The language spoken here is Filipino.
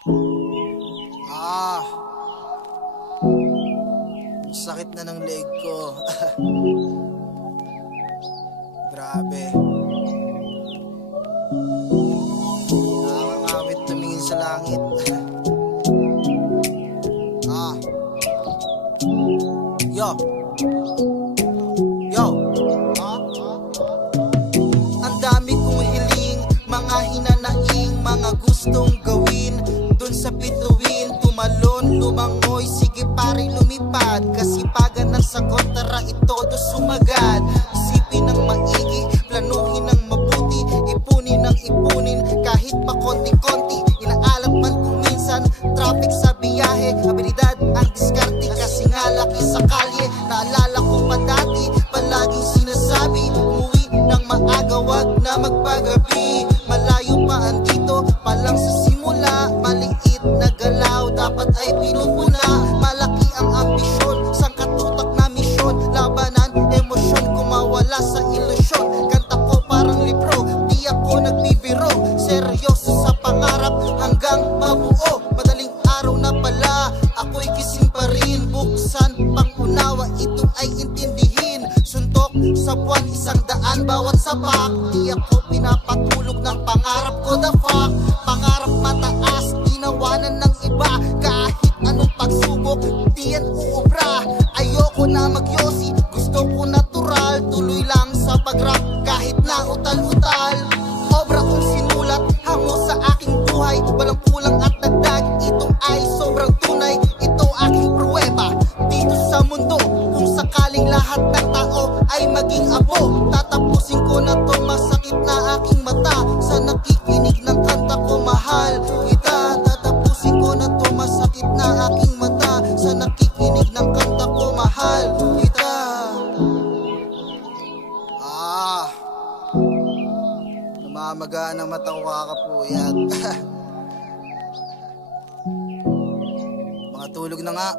Ah, ang sakit na ng leg ko. Grabe. Nakakangawit tumingin sa langit. Ah. Yo. Yo. Ang dami kong hiling, mga hinanaing, mga gustong gawin. Dun sa bituin, tumalon, lumangoy, sige pare lumipad. Kasipagan ng sagot, tara itodo sumagad. Isipin ng maigi, planuhin ng mabuti, ipunin ng ipunin, kahit pa konti-konti. Inaalat man kung minsan, traffic sa biyahe, abilidad ang diskarte, kasi nga laki sa kalye. Naalala ko pa dati, palaging sinasabi, umuwi ng maaga, wag na magpagabi. Malayo pa andito, palang sa simula, maliit na galaw, dapat ay pinupuna. Malaki ang ambisyon, sangkatutak na misyon, labanan, emosyon, kumawala sa ilusyon. Kanta ko parang libro, di ako nagbibiro, seryoso sa pangarap hanggang mabuo. Madaling araw na pala, ako'y gising pa rin, buksan pangunawa, ito ay intindihin. Suntok sa buwan, 100 bawat sapak, di ako pinapatulog ng pangarap ko, the fuck. Pangarap mataas, tinawanan ng iba, kahit anong pagsubok, di yan uubra. Ayoko na magyosi, gusto ko natural, tuloy lang sa pag-rap kahit na utal-utal. Obra kong sinulat, hango sa aking buhay, walang kulang at dagdag, ito ay sobrang tunay, ito aking pruweba dito sa mundo. Kung sakaling lahat ng tao ay maging abo, tatapusin ko na to, masakit na aking mata sa nakikinig ng kanta ko, mahal kita. Tatapusin ko na to, masakit na aking mata sa nakikinig ng kanta ko, mahal kita. Ah, namamagaan ang mata ko kakapuyat. Mga tulog na nga.